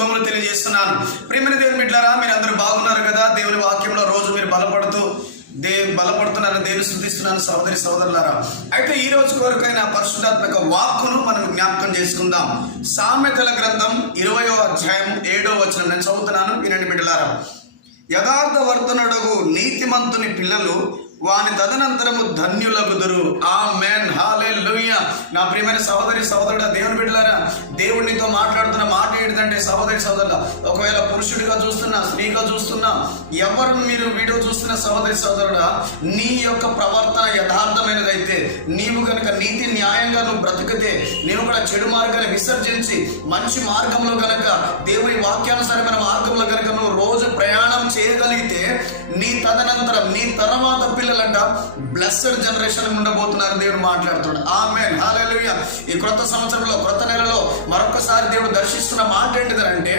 శుభములు తెలియజేస్తున్నాను. ప్రియమైన దేవుని బిడ్డలారా, మీరు అందరూ బాగున్నారు కదా? దేవుని వాక్యంలో రోజు మీరు బలపడుతున్నాను, దేవుని స్తుతిస్తున్నాను సహోదరి సహోదరులారా. అయితే ఈ రోజు కొరకైన పరిశుద్ధాత్మక వాక్కును మనం జ్ఞాపకం చేసుకుందాం. సామెతల గ్రంథం 20వ అధ్యాయం 7వ వచనం నేను చదువుతున్నాను, వినండి బిడ్డలారా. యథార్థ వర్తనుడగు నీతిమంతుని పిల్లలు వాని తదనంతరము ధన్యులగుదురు. ఆమేన్, హల్లెలూయా. నా ప్రియమైన సహోదరి సహోదరుడా, దేవుని బిడ్డలారా, దేవుడు నీతో మాట్లాడుతున్న మాట ఏంటంటే, సహోదరి సహోదరుల, ఒకవేళ పురుషుడిగా చూస్తున్నా, స్త్రీగా చూస్తున్నా, ఎవరు మీరు వీడియో చూస్తున్న సహోదరి సహోదరుడా, నీ యొక్క ప్రవర్తన యథార్థమైనదైతే, నీవు కనుక నీతి న్యాయంగా నువ్వు బ్రతికితే, నీవు కూడా చెడు మార్గాన్ని విసర్జించి మంచి మార్గంలో కనుక, దేవుని వాక్యానుసారమైన మార్గంలో కనుక నువ్వు రోజు ప్రయాణం చేయగలిగితే, నీ తదనంతరం నీ తర్వాత పిల్లలంట బ్లెస్డ్ జనరేషన్ ఉండబోతున్నారు. దేవుడు మాట్లాడుతాడు. ఆమేన్, హల్లెలూయా. ఈ క్రొత్త సంవత్సరంలో, క్రొత్త నెలలో మరొకసారి దేవుడు దర్శిస్తున్న మాట ఏంటిదంటే,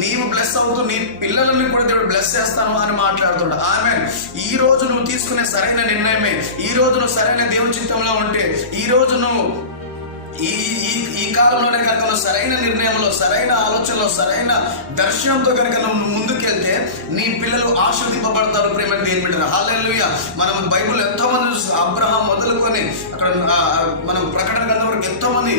నీవు బ్లెస్ అవుతూ నీ పిల్లలని కూడా దేవుడు బ్లెస్ చేస్తాను అని మాట్లాడుతాడు. ఆమేన్. ఈ రోజు నువ్వు తీసుకునే సరైన నిర్ణయమే, ఈ రోజు నువ్వు సరైన దేవుని చిత్తంలో ఉంటే, ఈ రోజు నువ్వు ఈ కాలంలోనే కనుక నువ్వు సరైన నిర్ణయంలో, సరైన ఆలోచనలో, సరైన దర్శనంతో కనుక నువ్వు ముందుకెళ్తే నీ పిల్లలు ఆశీర్వదింపబడతారు. ప్రేమ దేవుని బిడ్డలారా, హల్లెలూయా. మనం బైబిల్ ఎంతో మంది అబ్రహాం మొదలుకొని అక్కడ మనం ప్రకటన గ్రంథం వరకు ఎంతో మంది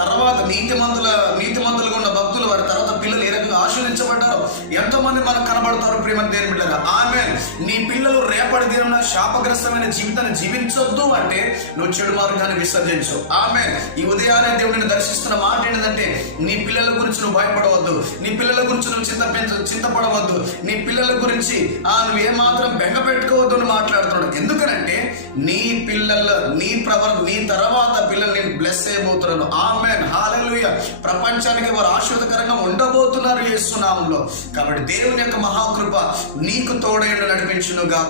తర్వాత నీతిమంతులుగా ఉన్న భక్తులు, వారి తర్వాత పిల్లలు ఏ రకంగా ఆశీర్వదించబడ్డారో ఎంతో మంది మనకు కనబడతారు. ప్రేమ దేవుని బిడ్డలారా, ఆమేన్. నీ పిల్లలు రేపటి దినం శాపగ్రస్తమైన జీవితాన్ని జీవించొద్దు అంటే నువ్వు చెడు మార్గాన్ని విసర్జించు. ఆమేన్. ఈ ఉదయాన్నే దేవుడిని దర్శిస్తున్న మాట ఏంటంటే, నీ పిల్లల గురించి నువ్వు భయపడవద్దు, నీ పిల్లల గురించి నువ్వు చింతపడవద్దు, నీ పిల్లల గురించి నువ్వు ఏమాత్రం బెంగ పెట్టుకోవద్దు అని మాట్లాడుతున్నాడు. ఎందుకనంటే నీ తర్వాత పిల్లల్ని బ్లెస్ చేయబోతున్నాను. ఆమేన్, హల్లెలూయా. ప్రపంచానికి వారు ఆశీర్వాదకరంగా ఉండబోతున్నారు యేసు నామములో. కాబట్టి దేవుని యొక్క మహాకృప నీకు తోడై నడిపించునుగా.